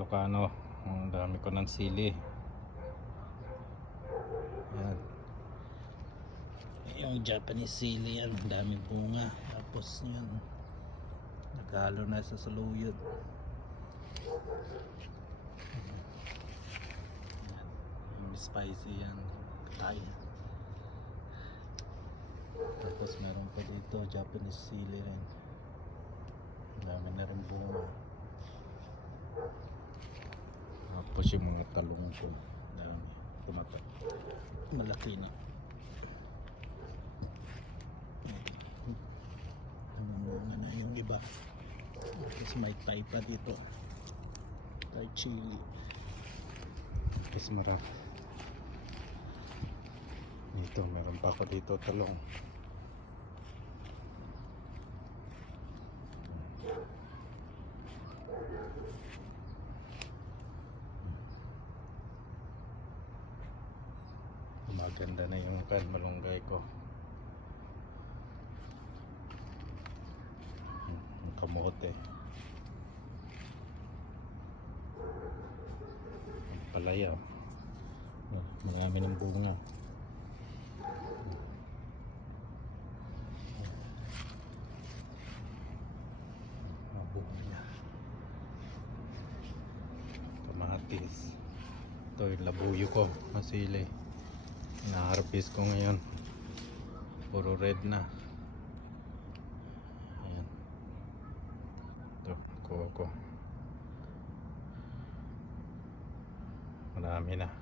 Ilocano. Ang dami ko ng sili. Yan. Yung Japanese sili yan, ang daming bunga. Tapos yan, naghalo na sa saluyot. Yan. Yung spicy yan, Thai. Tapos meron pa dito Japanese sili rin. Ang dami na rin bunga. Tapos yung mga talong ko, dami pumatak, malaki na. Namunga na yung iba. Tapos may Thai pa dito, Thai chili. Tapos marami dito, meron pa ako dito talong. Maganda na yung malunggay ko. Yung kamote, yung palaya, marami ng bunga. Bunga, kamatis. Ito yung labuyo ko, masili. Na-harvest ko ngayon, puro red na. Ayan, ito kuha ko, marami na.